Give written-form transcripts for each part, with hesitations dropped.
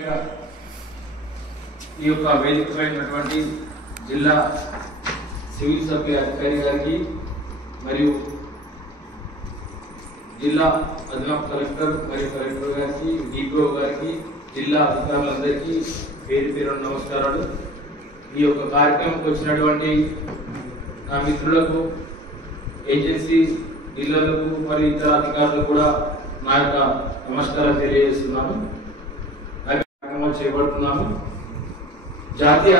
ఈ యొక్క వేదికపైనటువంటి జిల్లా సివిల్ సప్లై అధికారి గారికి మరియు జిల్లా అదనపు కలెక్టర్ మరియు కలెక్టర్ గారికి, డిపిఓ గారికి, జిల్లా అధికారులందరికీ పేరు పేరు నమస్కారాలు. ఈ యొక్క కార్యక్రమంకి వచ్చినటువంటి నా మిత్రులకు, ఏజెన్సీ డీలర్లకు మరియు ఇతర అధికారులకు కూడా నా యొక్క నమస్కారాలు తెలియజేస్తున్నాను. కార్యక్రమాలు చేపడుతున్నాను. జాతీయ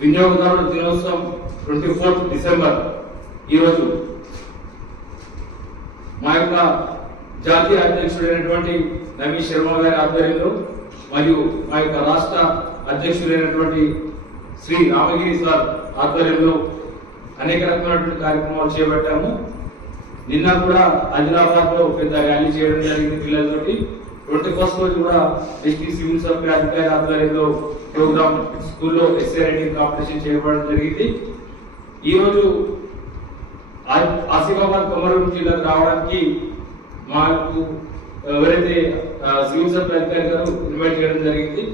వినియోగదారుల దినోత్సవం 24 డిసెంబర్ ఈరోజు మా యొక్క జాతీయ అధ్యక్షుడైనటువంటి నవీన్ శర్మ గారి ఆధ్వర్యంలో మరియు మా యొక్క రాష్ట్ర అధ్యక్షుడైనటువంటి శ్రీ రామగిరి సార్ ఆధ్వర్యంలో అనేక రకమైనటువంటి కార్యక్రమాలు చేపట్టాము. నిన్న కూడా ఆదిలాబాద్ లో పెద్ద ర్యాలీ చేయడం జరిగింది పిల్లలతోటి. 21st రోజు కూడా డిస్ట్రిక్ట్ సివిల్ సప్లై అధికారి ఆధ్వర్యంలో ప్రోగ్రామ్ స్కూల్లో ఎస్ఏ రైటింగ్ కాంపిటీషన్ చేయబడడం జరిగింది. ఈ రోజు ఆసిఫాబాద్ కొమరం జిల్లాకు రావడానికి మాకు ఎవరైతే సివిల్ సప్లై అధికారి గారు ఇన్వైట్ చేయడం జరిగింది.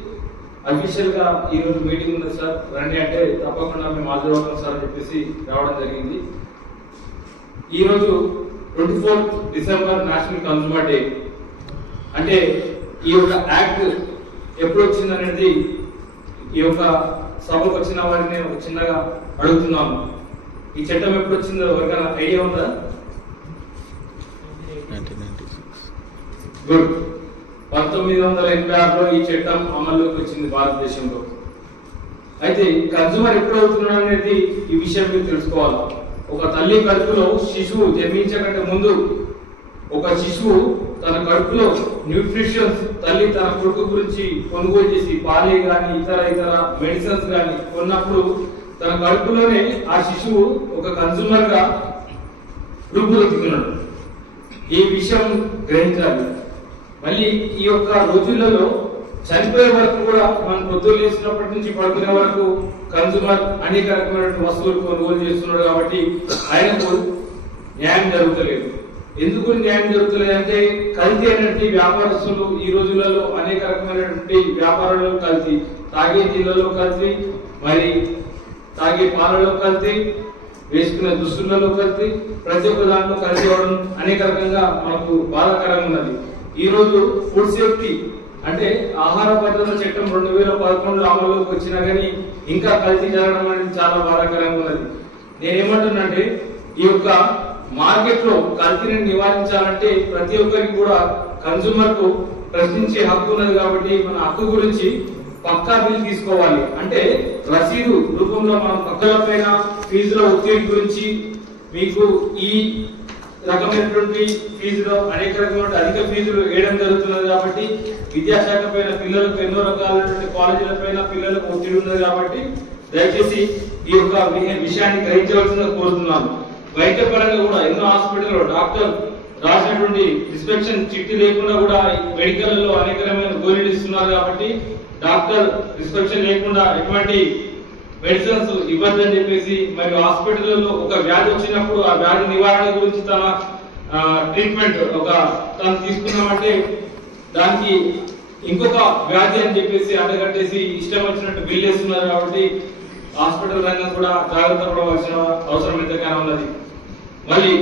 అఫీషియల్ గా ఈ రోజు మీటింగ్ ఉంది సార్, రండి అంటే తప్పకుండా మేము హాజరవుతాం సార్ అని చెప్పేసి రావడం జరిగింది. ఈ రోజు 24 డిసెంబర్ నేషనల్ కన్స్యూమర్ డే. అంటే ఈ యొక్క యాక్ట్ ఎప్పుడు వచ్చింది అనేది ఈ యొక్క సభకు వచ్చిన వారిని చిన్నగా అడుగుతున్నాము. ఈ చట్టం ఎప్పుడు వచ్చిందో ఎవరికైనా ఐడియా ఉందా? గుడ్. 1986లో ఈ చట్టం అమల్లోకి వచ్చింది భారతదేశంలో. అయితే కన్స్యూమర్ ఎప్పుడు అవుతున్నాడు అనేది ఈ విషయం మీరు తెలుసుకోవాలి. ఒక తల్లి కడుపులో శిశువు జన్మించకంటే ముందు ఒక శిశువు తన కడుపులో న్యూట్రిషన్స్ తల్లి తన కొడుకు గురించి కొనుగోలు చేసి పాలే గాని ఇతర మెడిసిన్స్ గాని కొన్నప్పుడు తన కడుపులోనే ఆ శిశువు ఒక కన్స్యూమర్ గా రూపుదిద్దుకున్నాడు. ఈ విషయం గ్రహించాలి. మళ్ళీ ఈ యొక్క రోజులలో చనిపోయే వరకు కూడా మనం పొద్దులు లేచినప్పటి నుంచి పడుకునే వరకు కన్స్యూమర్ అనేక రకమైన వస్తువులు కొనుగోలు చేస్తున్నాడు. కాబట్టి ఆయనకు న్యాయం జరుగుతలేదు. ఎందుకు న్యాయం జరుగుతలేదు అంటే కల్తీ అనేటువంటి వ్యాపారస్తులు ఈ రోజులలో అనేక రకమైనటువంటి వ్యాపారాలలో కల్తీ, తాగే నీళ్ళలో కల్తీ, మరి తాగే పాలలో కల్తీ, వేసుకునే దుస్తులలో కల్తీ, ప్రతి ఒక్క దాంట్లో కల్తీ అవ్వడం అనేక రకంగా మనకు బాధాకరంగా ఉన్నది. ఈ రోజు ఫుడ్ సేఫ్టీ అంటే ఆహార భద్రత చట్టం 2011లో అమల్లోకి వచ్చినా గానీ ఇంకా కల్తీ జరగడం అనేది చాలా బాధాకరంగా ఉన్నది. నేనేమంటున్నానంటే ఈ యొక్క మార్కెట్ లో కల్తీని నివారించాలంటే ప్రతి ఒక్కరికి కూడా కన్స్యూమర్ కు ప్రశ్నించే హక్కు ఉన్నది. కాబట్టి మన హక్కు గురించి పక్కా బిల్ తీసుకోవాలి. అంటే రసీదు రూపంలో మనం పక్కల పైన ఫీజుల ఒత్తిడి గురించి మీకు ఈ రకమైనటువంటి ఫీజులో అనేక రకమైన అధిక ఫీజులు వేయడం జరుగుతున్నది. కాబట్టి విద్యాశాఖ పైన పిల్లలకు ఎన్నో రకాలైనటువంటి కాలేజీల పైన పిల్లలకు ఒత్తిడి ఉన్నది. కాబట్టి దయచేసి ఈ యొక్క విషయాన్ని గ్రహించవలసిందిగా కోరుతున్నాను. వైద్య పరంగా కూడా ఎన్నో హాస్పిటల్లో డాక్టర్ రాసినటువంటి ప్రిస్క్రిప్షన్ చిట్టి లేకుండా కూడా మెడికల్ లో అనేక రకమైన గోళీలు ఇస్తున్నారు. కాబట్టి డాక్టర్ ప్రిస్క్రిప్షన్ లేకుండా ఎటువంటి మెడిసిన్స్ ఇవ్వద్దని చెప్పేసి, మరియు హాస్పిటల్లో ఒక వ్యాధి వచ్చినప్పుడు ఆ వ్యాధి నివారణ గురించి తన ట్రీట్మెంట్ తను తీసుకున్నామంటే దానికి ఇంకొక వ్యాధి అని చెప్పేసి అడ్డగట్టేసి ఇష్టం వచ్చినట్టు బిల్ వేస్తున్నారు. కాబట్టి హాస్పిటల్ రంగం కూడా జాగ్రత్త పడవలసిన అవసరం ఎంతగానో ఉన్నది. మళ్ళీ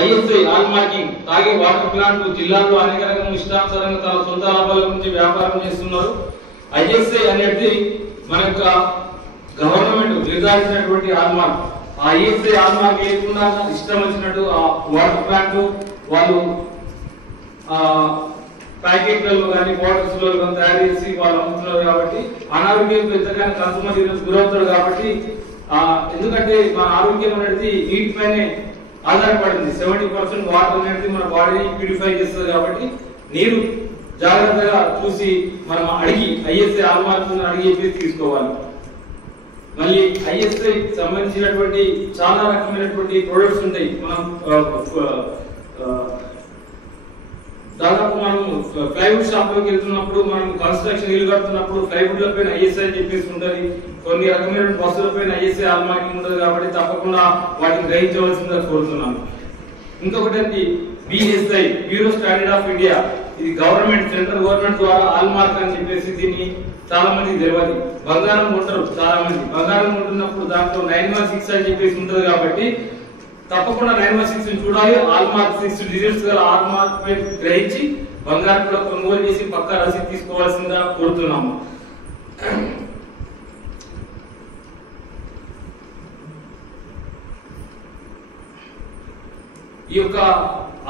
ఐఎస్ఐ హాల్ మార్కింగ్, తాగే వాటర్ ప్లాంట్ జిల్లాలో అనేక రకమైన ఇష్టానుసారంగా తన సొంత లాభాల గురించి వ్యాపారం చేస్తున్నారు. ఐఎస్ఐ అనేది మన యొక్క గవర్నమెంట్ నిర్ధారించినటువంటి హాల్ మార్క్. ఆ ఐఎస్ఐ హాల్ మార్క్ లేకుండా ఇష్టం వచ్చినట్టు ఆ వాటర్ ప్లాంట్ వాళ్ళు ప్యాకెట్లలో కానీ బాటిల్స్ లో కానీ తయారు చేసి వాళ్ళు అమ్ముతున్నారు. కాబట్టి అనారోగ్యంతో ఎంతగానో కన్స్యూమర్ ఈరోజు గురవుతారు. కాబట్టి ఎందుకంటే మన ఆరోగ్యం అనేది నీటి పైనే ఆధారపడింది. 70% వాటర్ అనేది మన బాడీని ప్యూరిఫై చేస్తుంది. కాబట్టి నీరు జాగ్రత్తగా చూసి మనం అడిగి ఐఎస్ఐ హాల్ మార్క్ అడిగి తీసుకోవాలి. మళ్ళీ ఐఎస్ఐ సంబంధించినటువంటి చాలా రకమైనటువంటి ప్రొడక్ట్స్ ఉంటాయి. మనం దాదాపు మనం ప్లైవుడ్ షాప్ లోకి వెళ్తున్నప్పుడు, మనం కన్స్ట్రక్షన్ ఇల్లు కడుతున్నప్పుడు ప్లైవుడ్ ల పైన ఐఎస్ఐ అని చెప్పేసి ఉంటది. కొన్ని రకమైన బస్సుల పైన ఐఎస్ఐ హాల్ మార్కింగ్ ఉంటది. కాబట్టి తప్పకుండా వాటిని గ్రహించవలసిందిగా కోరుతున్నాను. ఇంకొకటి BSI, bureau standard of India. ఇది గవర్నమెంట్ సెంట్రల్ గవర్నమెంట్ ద్వారా హాల్ మార్క్ అని చెప్పేసి దీన్ని చాలా మందికి తెలియదు. బంగారం కొంటారు చాలా మంది. బంగారం కొంటున్నప్పుడు దాంట్లో 916 అని చెప్పేసి ఉంటుంది కాబట్టి తప్పకుండా 916 చూడాలి. హాల్ మార్క్ 6 డిజిట్స్ గల హాల్ మార్క్ గ్రహించి బంగారం కూడా కొనుగోలు చేసి పక్కా రసీదు తీసుకోవాల్సిందిగా కోరుతున్నాము. ఈ యొక్క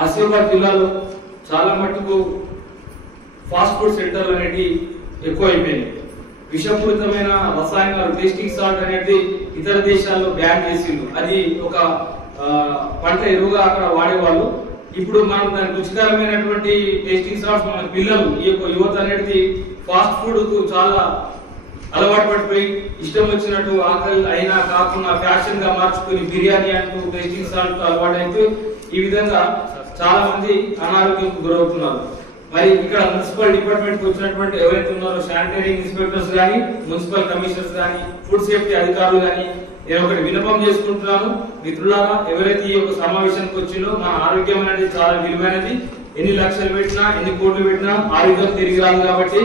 ఆసిఫాబాద్ జిల్లాలో చాలా మట్టుకు ఫాస్ట్ ఫుడ్ సెంటర్లు అనేవి ఎక్కువ అయిపోయినాయి. విషపూరితమైన రసాయనాలు టేస్టింగ్ సాల్ట్ అనేది ఇతర దేశాల్లో బ్యాన్ చేసిండు. అది ఒక పంట ఎరువుగా అక్కడ వాడేవాళ్ళు. ఇప్పుడు మనం దాని రుచికరమైనటువంటి టేస్టింగ్ సాల్ట్స్ మన పిల్లలు ఈ యొక్క యువత అనేది ఫాస్ట్ ఫుడ్ కు చాలా అలవాటు పడిపోయి ఇష్టం వచ్చినట్టు ఆకలి అయినా కాకుండా ఫ్యాషన్ గా మార్చుకుని బిర్యానీ అంటూ టేస్టింగ్ సాల్ట్ అలవాటు అయితే ఈ విధంగా చాలా మంది అనారోగ్యంకు గురవుతున్నారు. మరి ఇక్కడ మున్సిపల్ డిపార్ట్మెంట్ కి వచ్చినటువంటి ఎవరైతే ఉన్నారో శానిటరీ ఇన్స్పెక్టర్స్ గానీ, మున్సిపల్ కమిషనర్స్ గానీ, ఫుడ్ సేఫ్టీ అధికారులు గానీ నేను ఒకటి విన్నపం చేసుకుంటున్నాను. మిత్రులారా, ఎవరైతే ఈ యొక్క సమావేశానికి వచ్చిందో మన ఆరోగ్యం అనేది చాలా విలువైనది. ఎన్ని లక్షలు పెట్టినా ఎన్ని కోట్లు పెట్టినా ఆరోగ్యం తిరిగి రాదు. కాబట్టి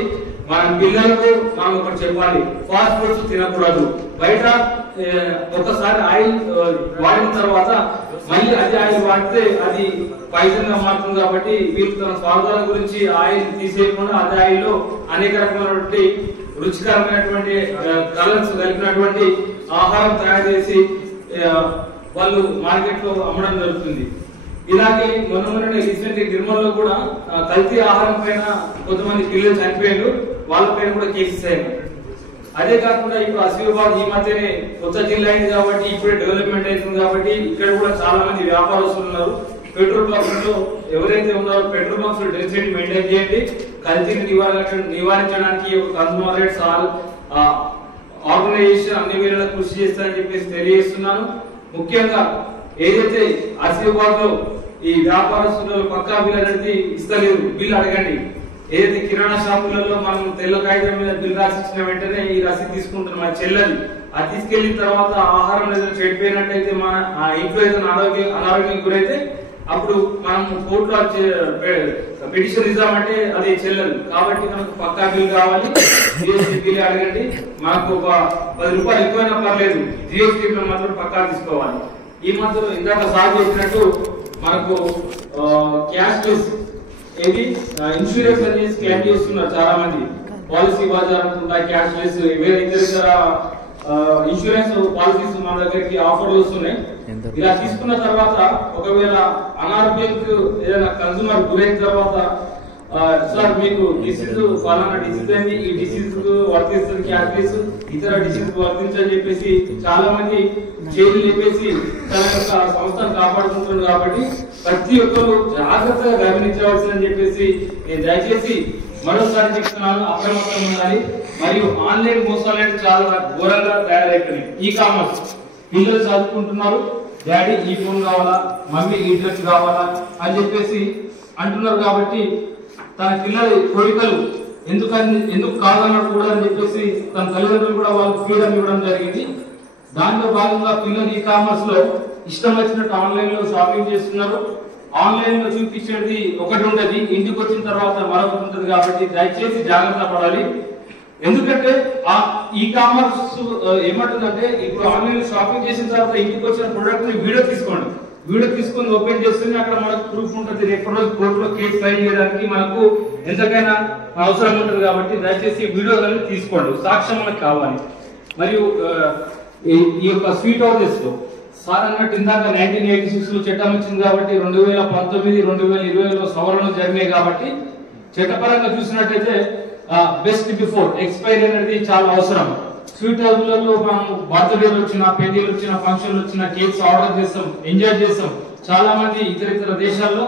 మన పిల్లలకు మనం ఒకటి చెప్పాలి, ఫాస్ట్ ఫుడ్స్ తినకూడదు. బయట ఒకసారి ఆయిల్ వాడిన తర్వాత మళ్ళీ అదే ఆయిల్ వాడితే అది పాయిజన్ గా మారుతుంది. కాబట్టి వీళ్ళు తన స్వార్థాల గురించి ఆయిల్ తీసేయకుండా అదే ఆయిల్ లో అనేక రకమైనటువంటి రుచికరమైనటువంటి కలర్స్ కలిపినటువంటి ఆహారం తయారు చేసి వాళ్ళు మార్కెట్ లో అమ్మడం జరుగుతుంది. ఇలాగే మొన్న రీసెంట్ నిర్మల్లో కూడా కల్తీ ఆహారం పైన కొంతమంది పిల్లలు చనిపోయారు. వాళ్ళ పైన కూడా కేసెస్ అయ్యాయి. అదే కాకుండా ఇప్పుడు ఆసిఫాబాద్ ఈ మధ్యనే కొత్త జిల్లా అయింది కాబట్టి ఇప్పుడే డెవలప్మెంట్ అవుతుంది కాబట్టి ఇక్కడ కూడా చాలా మంది వ్యాపారస్తులు ఉన్నారు. పెట్రోల్ బంక్స్ లో ఎవరైతే ఉన్నారో petrol bunks low density maintain చేయండి. కల్తీని నివారించడానికి కన్స్యూమర్ రైట్స్ ఆర్గనైజేషన్ అన్ని వేళలా కృషి చేస్తారని చెప్పేసి తెలియజేస్తున్నాను. ముఖ్యంగా ఏదైతే ఆసిఫాబాద్ లో ఈ వ్యాపారస్తులు పక్కా బిల్ అనేది ఇస్తలేదు, బిల్ అడగండి. ఏదైతే కిరాణా షాపులలో మనం తెల్ల కాగితం మీద బిల్ రాసి ఇచ్చిన వెంటనే ఈ రసీదు తీసుకుంటున్నాం, అది చెల్లది. అది తీసుకెళ్లిన తర్వాత ఆహారం ఏదైనా చెడిపోయినట్టయితే మన ఇంట్లో ఏదైనా అనారోగ్యం గురైతే అప్పుడు మనం కోర్టులో పిటిషన్ ఇద్దామంటే అది చెల్లదు. కాబట్టి మనకు పక్కా బిల్ కావాలి. జిఎస్టీ బిల్ అడగండి. మనకు ఒక 10 రూపాయలు ఎక్కువైనా పర్లేదు, జిఎస్టీ బిల్ మాత్రం పక్కా తీసుకోవాలి. ఈ మాత్రం ఇందాక సార్ చెప్పినట్టు మనకు క్యాష్ లెస్ ఏది ఇన్సూరెన్స్ అనేది క్లెయిమ్ చేస్తున్నారు చాలా మంది. పాలసీ బజార్ అనుకుంటా, క్యాష్ లెస్ వేరే ఇతర ఇన్సూరెన్స్ పాలసీస్ మన దగ్గరికి ఆఫర్లు వస్తున్నాయి. ఇలా తీసుకున్న తర్వాత ఒకవేళ అనారోగ్యంకు ఏదైనా కన్సూమర్ గురైన తర్వాత సార్ మీకు డిసీజ్ ఫలానా డిసీజ్ అయింది, ఈ డిసీజ్ వర్తిస్తుంది క్యాష్ లెస్, ఇతర డిసీజ్ వర్తించని చెప్పేసి చాలా మంది చేతులు చెప్పేసి తన యొక్క సంస్థను కాపాడుకుంటున్నారు. కాబట్టి ప్రతి ఒక్కరు జాగ్రత్తగా గమనించవలసిందని చెప్పేసి నేను దయచేసి మరోసారి చెప్తున్నాను, అప్రమత్తం ఉండాలి. మరియు ఆన్లైన్ మోసాలు అనేది చాలా ఘోరంగా తయారైపోయినాయి. ఈ కామర్స్ పిల్లలు చదువుకుంటున్నారు, డాడీ ఈ ఫోన్ కావాలా, మమ్మీ ఈ డ్రెస్ కావాలా అని చెప్పేసి అంటున్నారు. కాబట్టి తన పిల్లల కోరికలు ఎందుకు కాదన్నాడు కూడా అని చెప్పేసి తన తల్లిదండ్రులు కూడా వాళ్ళకి ఫ్రీడమ్ ఇవ్వడం జరిగింది. దాంట్లో భాగంగా పిల్లలు ఈ కామర్స్ లో ఇష్టం వచ్చినట్టు ఆన్లైన్ లో షాపింగ్ చేస్తున్నారు. ఆన్లైన్ లో చూపించేది ఒకటి ఉంటది, ఇంటికి వచ్చిన తర్వాత మరొకటి ఉంటది. కాబట్టి దయచేసి జాగ్రత్త పడాలి. ఎందుకంటే ఆ ఈ కామర్స్ ఏమంటుందంటే ఇప్పుడు ఆన్లైన్ లో షాపింగ్ చేసిన తర్వాత ఇంటికి వచ్చిన ప్రొడక్ట్ ని వీడియో తీసుకోండి. వీడియో తీసుకొని ఓపెన్ చేస్తే అక్కడ మనకు ప్రూఫ్ ఉంటుంది. రేపు రోజు కోర్టులో కేసు ఫైల్ చేయడానికి మనకు ఎంతకైనా అవసరం ఉంటుంది. కాబట్టి దయచేసి వీడియో తీసుకోండి, సాక్ష్యం మనకు కావాలి. మరియు ఈ యొక్క స్వీట్ హౌసెస్ లో సార్ అన్నట్టు ఇందాక 1986 లో చట్టం వచ్చింది కాబట్టి 2019, 2020లో సవరణలు జరిగినాయి. కాబట్టి చట్టపరంగా చూసినట్టయితే బెస్ట్ బిఫోర్ ఎక్స్పైరీ అనేది చాలా అవసరం. స్వీట్ హౌస్లలో మనం బర్త్డేలు వచ్చిన, పెళ్లిలు వచ్చిన, ఫంక్షన్లు వచ్చిన కేక్స్ ఆర్డర్ చేస్తాం, ఎంజాయ్ చేస్తాం. చాలా మంది ఇతర దేశాల్లో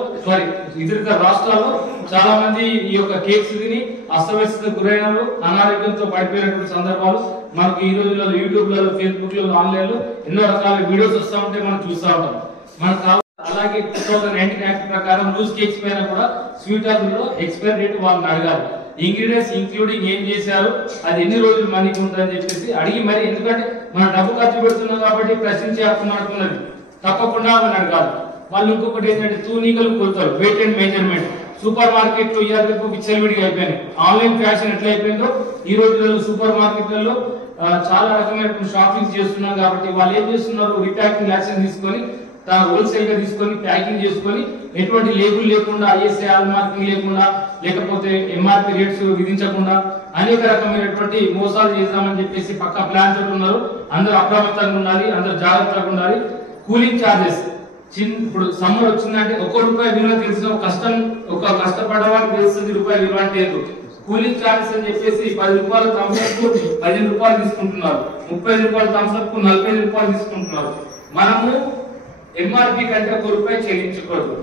ఇతర రాష్ట్రాల్లో చాలా మంది ఈ యొక్క కేక్స్ తిని అస్తవ్యస్తకు గురైనారు, అనారోగ్యంతో పడిపోయినటువంటి సందర్భాలు మనకు ఈ రోజుల్లో యూట్యూబ్ లలో, ఫేస్బుక్ లో, ఆన్లైన్ లో ఎన్నో రకాల వీడియోస్ వస్తూ ఉంటే మనం చూస్తూ ఉంటాం. మనకు అలాగే 2019 యాక్ట్ ప్రకారం లూజ్ కేక్స్ పైన కూడా స్వీట్ హౌస్లో ఎక్స్పైరీ డేట్ వాళ్ళని అడగాలి. ఇంగ్రీడియంట్స్ ఇంక్లూడింగ్ ఏం చేశారు, అది ఎన్ని రోజులు మనకి ఉంటుందని చెప్పేసి అడిగి మరి, ఎందుకంటే మనం డబ్బు ఖర్చు పెడుతున్నాం కాబట్టి ప్రశ్నించే హక్కు మనకున్నది, తప్పకుండా వాళ్ళని అడగాలి. వాళ్ళు ఇంకొకటి ఏంటంటే తూనీగలు కొలుతారు, వెయిట్ అండ్ మెజర్మెంట్. సూపర్ మార్కెట్లు ఇయ్యాలకు విచ్చలవిడిగా అయిపోయినాయి. ఆన్లైన్ ఫ్యాషన్ ఎట్లా అయిపోయిందో ఈ రోజులలో సూపర్ మార్కెట్లలో చాలా రకమైన షాపింగ్ చేస్తున్నాం. కాబట్టి వాళ్ళు ఏం చేస్తున్నారు, రీప్యాకింగ్ యాక్షన్ తీసుకొని హోల్సేల్ గా తీసుకొని ప్యాకింగ్ చేసుకొని ఎటువంటి లేబుల్ లేకుండా, ఐఎస్ఐ హాల్ మార్కింగ్ లేకుండా, లేకపోతే ఎంఆర్పి రేట్స్ విధించకుండా అనేక రకమైనటువంటి మోసాలు చేద్దామని చెప్పేసి పక్క ప్లాన్ తోటి ఉన్నారు. అందరూ అప్రమత్తంగా ఉండాలి, అందరూ జాగ్రత్తగా ఉండాలి. కూలింగ్ చార్జెస్ ఇప్పుడు సమ్మర్ వచ్చిందంటే ₹1 విలువ తెలిసిన ఒక కష్టపడవానికి తెలుస్తుంది రూపాయి విలువ అంటే ఏదో. కూలింగ్ చార్జెస్ అని చెప్పేసి ₹10 థమ్స్అప్ కు ₹15 తీసుకుంటున్నారు, ₹30 థమ్స్అప్ కు ₹45 తీసుకుంటున్నారు. మనము ఎంఆర్పి కంటే ₹1 చెల్లించకూడదు.